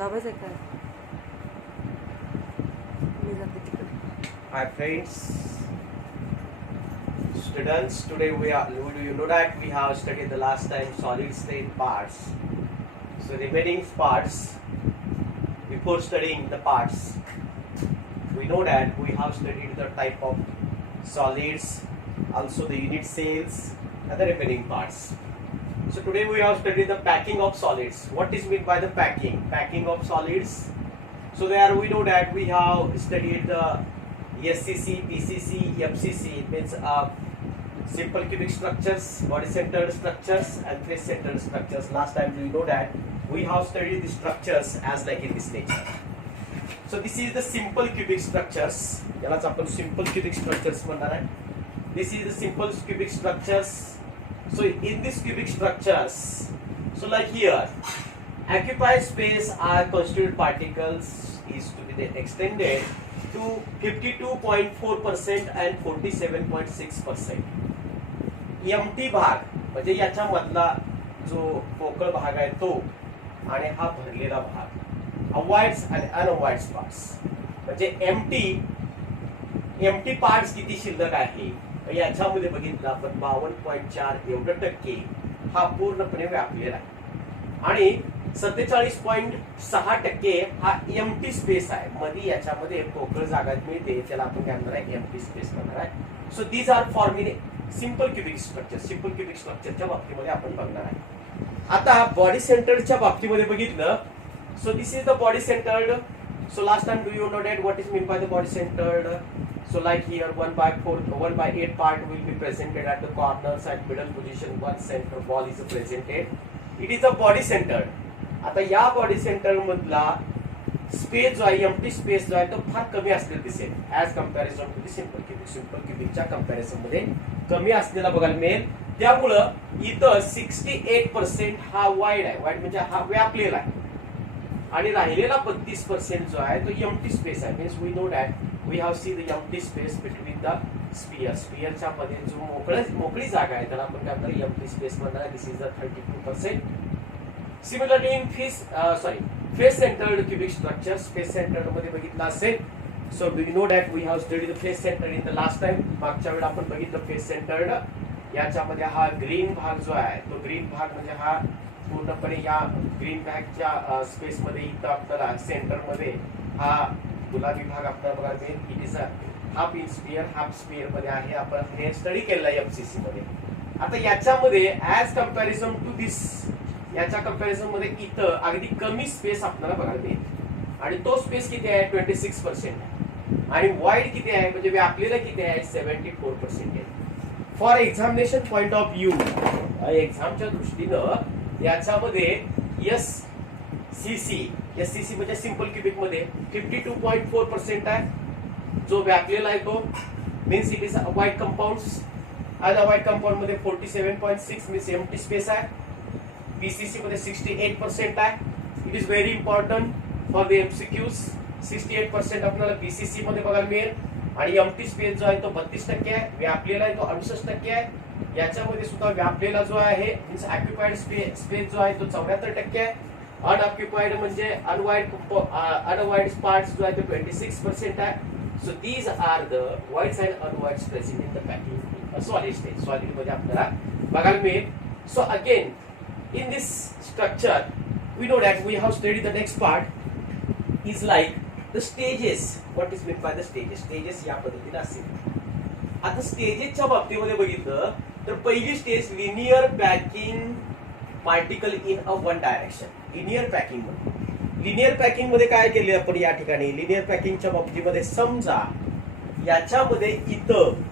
दाबायचं काय मी जाते तिकडे. Hi friends, students. Today you know that we have studied the last time solid state parts. So remaining parts, before studying the parts, we know that we have studied the type of solids, also the unit cells, and the remaining parts. So today we have studied the packing of solids. What is meant by the packing? Packing of solids. So there we know that we have studied the SCC, PCC, FCC. It means simple cubic structures, body-centered structures, and face-centered structures. Last time we know that we have studied the structures as like in this nature. So this is the simple cubic structures. यालाच आपण simple cubic structures म्हणणार आहे. This is the simple cubic structures. So in these cubic structures, so like here, occupied space are constituted particles is to be then extended to 52.4% and 47.6%. Empty भाग म्हणजे याच्या मधला जो पोकळ भाग आहे तो आणि हा भरलेला भाग, अवॉइड्स आणि अनअवॉइड्स पार्ट्स. म्हणजे एम्प्टी पार्ट्स किती शिल्लक आहे याच्यामध्ये बघितलं आपण 52.4 एवढं टक्के हा पूर्णपणे व्यापलेला आहे आणि 47.6% हा एम्प्टी स्पेस आहे. मध्ये याच्यामध्ये पोकळ जागा मिळते त्याला आपण काय म्हणणार आहे, एम्प्टी स्पेस म्हणणार आहे. So these are forming simple cubic structure. Simple cubic स्ट्रक्चरच्या बाबतीमध्ये आपण बघणार आहे. आता बॉडी सेंटर्डच्या बाबतीमध्ये बघितलं, so this is the body centred. So last time do you know that what is meant by the body centered? So like here 1/8 part will be presented at the corners and middle position. One center ball is presented. It is a body centered. आता या body centre मधला space जो आहे, empty space जो आहे तो फार कमी असलेला दिसेल as comparison to the simple cubic. Simple क्युबिकच्या कम्पॅरिझन मध्ये कमी असलेला बघायला मिळेल. त्यामुळं इथं 68% हा वाईड आहे. वाईड म्हणजे हा व्यापलेला आहे आणि राहिलेला 32% जो आहे तो एम्प्टी स्पेस आहे. Means we know that we have see the empty space between the sphere. स्पियरच्या मध्ये जो मोकळी जागा आहे त्याला आपण काय म्हणणार, एम्प्टी स्पेस म्हणणार. This is the 32%. Similarly in face centred cubic structure. Face centred मध्ये बघितलं असेल. So we know that we have studied the face centred in the last time. मागच्या वेळेला आपण बघितलं फेस सेंटर्ड. याच्यामध्ये हा ग्रीन भाग जो आहे तो ग्रीन भाग म्हणजे हा पूर्णपणे या ग्रीन बॅगच्या स्पेस मध्ये इथं आपल्याला सेंटर मध्ये हा गुलाबी भाग आपल्याला बघायला मिळेल. It is a half in sphere, half sphere मध्ये आहे. आपण हे स्टडी केलेला आहे एफसीसी मध्ये. आता याच्यामध्ये ऍज कम्पॅरिझन टू दिस, याच्या कम्पॅरिझन मध्ये इथं अगदी कमी स्पेस आपल्याला बघायला मिळेल आणि तो स्पेस किती आहे, 26% आणि वाईड किती आहे म्हणजे व्यापलेला किती आहे, 74% आहे. For examination point of view, एक्झामच्या दृष्टीनं याच्यामध्ये एससीसी म्हणजे सिंपल क्युबिक मध्ये 52.4% आहे जो व्यापलेला आहे तो. Means it is avoid compounds. Unavoid compound मध्ये 47.6 मीन्स एम्प्टी स्पेस आहे. पीसीसी मध्ये 68% आहे. It is very important for the MCQs. 68% आपल्याला पीसीसी मध्ये बघायला मिळेल आणि एम्प्टी स्पेस जो आहे तो 32% आहे. व्यापलेला आहे तो 68% आहे. याच्यामध्ये सुद्धा व्यापलेला जो आहे मीन्स ऑक्युपाइड स्पेस जो आहे तो 74% आहे. अनऑक्युपाइड म्हणजे अनवाइड पार्ट्स जो आहे तो 26% आहे. So these are the voids and unvoids present in the packing solid state. Solid मध्ये आपल्याला बघायला मिळेल. So again in this structure we know that we have studied the next part is like the stages. What is meant by the stages? Stages या पद्धतीने असतील. आता स्टेजेसच्या बाबतीमध्ये बघितलं तर पहिली stage linear packing particle in a one direction. Linear packing मध्ये काय केले आपण या ठिकाणी, लिनियर पॅकिंगच्या बाबतीमध्ये समजा याच्यामध्ये इथं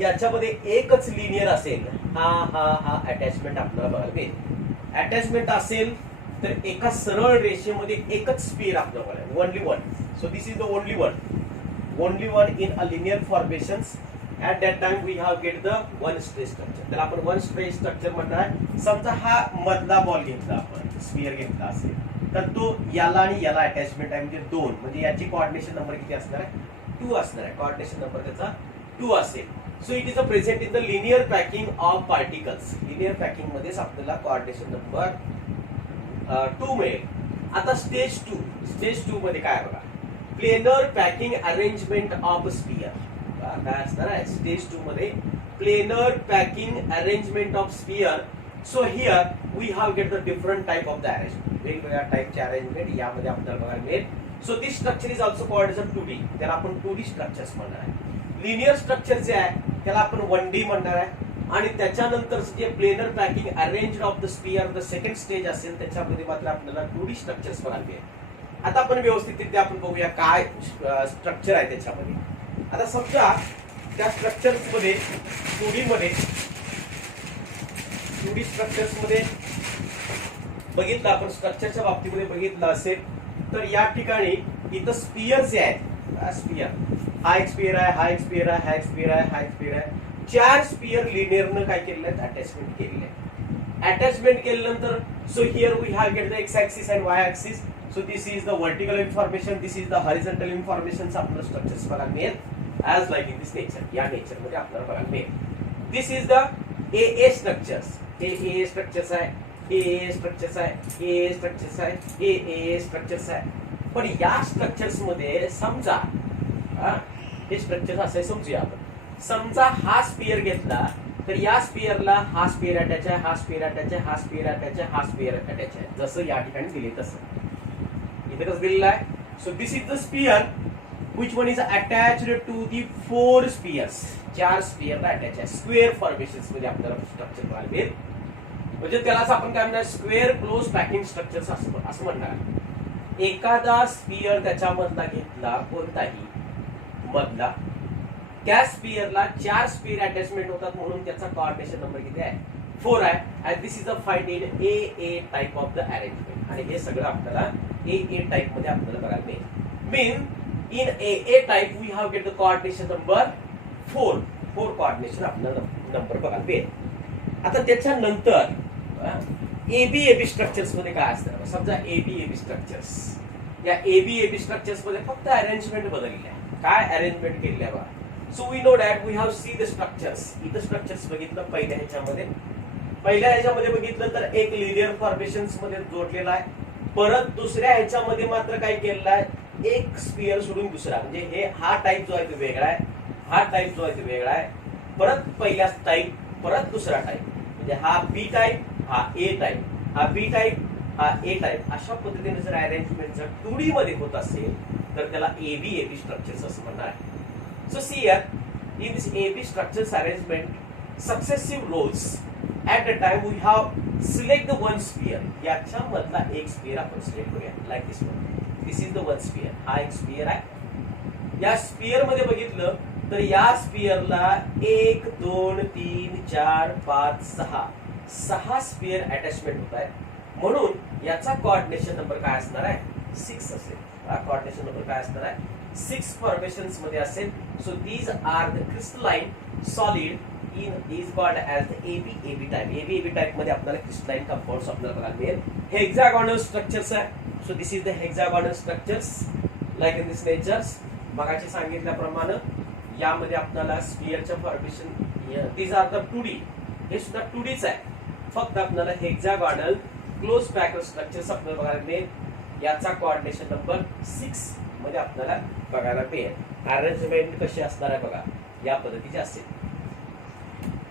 याच्यामध्ये एकच लिनियर असेल. हा अटॅचमेंट आपल्याला बघायला मिळेल. अटॅचमेंट असेल तर एका सरळ रेषेमध्ये एकच स्पियर आपल्याला बघायला, only one. So this is the only one in a linear formations. At that time we have get the one stress structure. त्याला आपण वन स्ट्रेस स्ट्रक्चर म्हणणार आहे. समजा हा मधला बॉल घेतला, आपण स्पियर घेतला असेल तर तो याला आणि याला अटॅचमेंट आहे म्हणजे 2. म्हणजे याची कोऑर्डिनेशन नंबर किती असणार आहे, 2 असणार आहे. कोऑर्डिनेशन नंबर त्याचा 2 असेल. So it is a present in the linear packing of particles. Linear packing मध्येच आपल्याला coordination number 2 मिळेल. आता स्टेज टू मध्ये काय बघा, planar packing arrangement of sphere. काय असणार आहे स्टेज टू मध्ये, planar packing arrangement of sphere. So here we have get the different type of the arrangement, वेगवेगळ्या टाइपचे अरेंजमेंट यामध्ये आपल्याला बघायला मिळेल. So this structure is also called as a 2D, त्याला आपण 2D स्ट्रक्चर्स म्हणणार आहे. लिनियर स्ट्रक्चर जे आहे त्याला आपण 1D म्हणणार आहे. आणि त्याच्यानंतर जे planar packing arrange of the sphere the second stage असेल त्याच्यामध्ये मात्र आपल्याला 2D स्ट्रक्चर्स बघायला मिळेल. आता आपण व्यवस्थितरित्या आपण बघूया काय स्ट्रक्चर आहे त्याच्यामध्ये. आता समजा त्या स्ट्रक्चर्स मध्ये 2D स्ट्रक्चर्स मध्ये बघितलं आपण, स्ट्रक्चरच्या बाबतीमध्ये बघितलं असेल तर या ठिकाणी इथं स्पियर जे आहेत, स्पियर हा एक स्पियर आहे, हा एक स्पियर आहे, हा एक स्पियर आहे, हा एक स्पियर आहे. 4 स्पियर लिनियरनं काय केलेलं आहे, अटॅचमेंट केलेलं आहे. अटॅचमेंट केल्यानंतर so here we have get the X axis and Y axis. So this is the vertical information, this is the horizontal information. आपल्याला स्ट्रक्चर्स बघायला मिळेल as like in this nature, या नेचर मध्ये आपल्याला बघायला मिळेल. This is the A structures, A structures आहे, A structures आहे, ए स्ट्रक्चर्स आहे, ए स्ट्रक्चर्स आहे. पण या स्ट्रक्चर्स मध्ये समजा हे स्ट्रक्चर असं समजूया आपण. समजा हा स्पियर घेतला तर या स्पियरला हा स्पियर अटॅच आहे, हा स्पियर अटॅच आहे, हा स्पियर अटॅच आहे, हा स्पियर अटॅच आहे, जसं या ठिकाणी दिले तसं इथे कसं दिलेलं आहे. So this is the sphere which one is attached to the 4 spheres. 4 स्पियरला अटॅच आहे. स्क्वेअर फॉर्मेशन्स मध्ये आपल्याला स्ट्रक्चर बघायला मिळेल. म्हणजे त्यालाच आपण काय म्हणणार, स्क्वेअर क्लोज पॅकिंग स्ट्रक्चर असं म्हणणार. एखादा स्पियर त्याच्यामधला घेतला कोणताही मधला, त्या स्पियरला 4 स्पियर अटॅचमेंट होतात म्हणून त्याचा कोऑर्डिनेशन नंबर किती आहे, 4 आहे. And this is a find in a type of the arrangement. आणि हे सगळं आपल्याला ए टाइप मध्ये आपल्याला बघायला मिळेल. Mean in a type we have get the coordination number 4 coordination आपल्याला नंबर बघायला मिळेल. आता त्याच्यानंतर एबी स्ट्रक्चर्स मध्ये काय असतं, समजा एबी स्ट्रक्चर्स, या एबी स्ट्रक्चर्स मध्ये फक्त अरेंजमेंट बदलली आहे. काय अरेंजमेंट केलेली आहे बघा. So we know that we have see the structures. इथं स्ट्रक्चर्स बघितलं पहिल्या ह्याच्यामध्ये बघितलं तर एक लिनियर फॉर्मेशन्स मध्ये जोडलेला आहे. परत दुसऱ्या ह्याच्यामध्ये मात्र काय केलेलं आहे, एक स्पियर सोडून दुसरा, म्हणजे हे हा टाइप जो आहे तो वेगळा आहे, हा टाइप जो आहे तो वेगळा आहे. परत पहिला टाइप, परत दुसरा टाइप, म्हणजे हा बी टाइप, हा ए टाइप, हा बी टाइप, हा ए टाइप. अशा पद्धतीने जर अरेंजमेंट जर 2D मध्ये होत असेल तर त्याला एबी स्ट्रक्चर्स असं म्हणणार आहे. So see here, in this AB structures arrangement, successive rows at the time we have select the one sphere. याच्या मधला एक स्पियर आपण सिलेक्ट करूया, like this one. This is the one sphere. हा एक स्पियर आहे. या स्पियर मध्ये बघितलं तर या स्पियरला 1 2 3 4 5 6 स्पियर अटॅचमेंट होत आहे. म्हणून याचा कोऑर्डिनेशन नंबर काय असणार आहे, 6 असेल. हा कोऑर्डिनेशन नंबर काय असणार आहे, 6 फॉर्मेशन्स मध्ये असेल. So these are the crystalline solid is called as the AB type. AB type मध्ये आपल्याला क्रिस्टलाइन कंपाउंड्स आपल्याला बघायला मिळेल. हेक्सागोनल स्ट्रक्चर्स आहे. So this is the hexagonal structures like in this natures. मगाशी सांगितल्याप्रमाणे यामध्ये आपल्याला स्पियरच्या formation, these are the 2D. हे सुद्धा 2Dच आहे. फक्त आपल्याला हेक्सागोनल क्लोज पॅक्ड स्ट्रक्चर्स आपल्याला बघायला मिळेल. याचा कोऑर्डिनेशन नंबर 6 मध्ये आपल्याला बघायला मिळेल. अरेंजमेंट कशी असणार आहे बघा, या पद्धतीची असेल.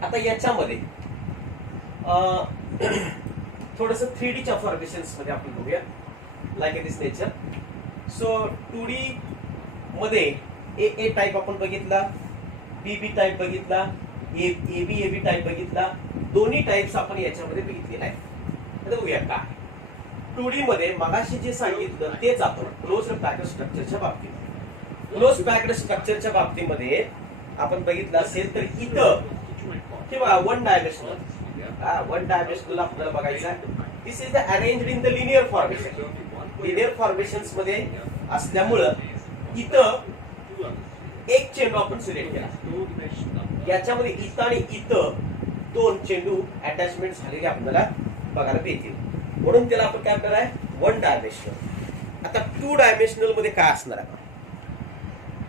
आता याच्यामध्ये थोडस 3Dच्या फॉर्मेशन्स मध्ये आपण बघूया, like in this nature. So 2D मध्ये ए टाइप आपण बघितला, बी टाइप बघितला, एबी टाइप बघितला. दोन्ही टाइप्स आपण याच्यामध्ये बघितलेला आहे. आता बघूया काय 2D मध्ये मगाशी जे सांगितलं तेच आपण क्लोज पॅक्ड स्ट्रक्चरच्या बाबतीत, क्लोज पॅक्ड स्ट्रक्चरच्या बाबतीमध्ये आपण बघितलं असेल तर इथं किंवा 1 डायमेन्शनल आपल्याला बघायचं आहे. This is the arranged in the linear formation. Linear formations मध्ये असल्यामुळं इथं एक चेंडू आपण सिलेक्ट केला. याच्यामध्ये इथं आणि इथं 2 चेंडू अटॅचमेंट झालेले आपल्याला बघायला मिळतील. म्हणून त्याला आपण काय करणार आहे, 1 डायमेन्शनल. आता 2 डायमेन्शनल मध्ये काय असणार आहे,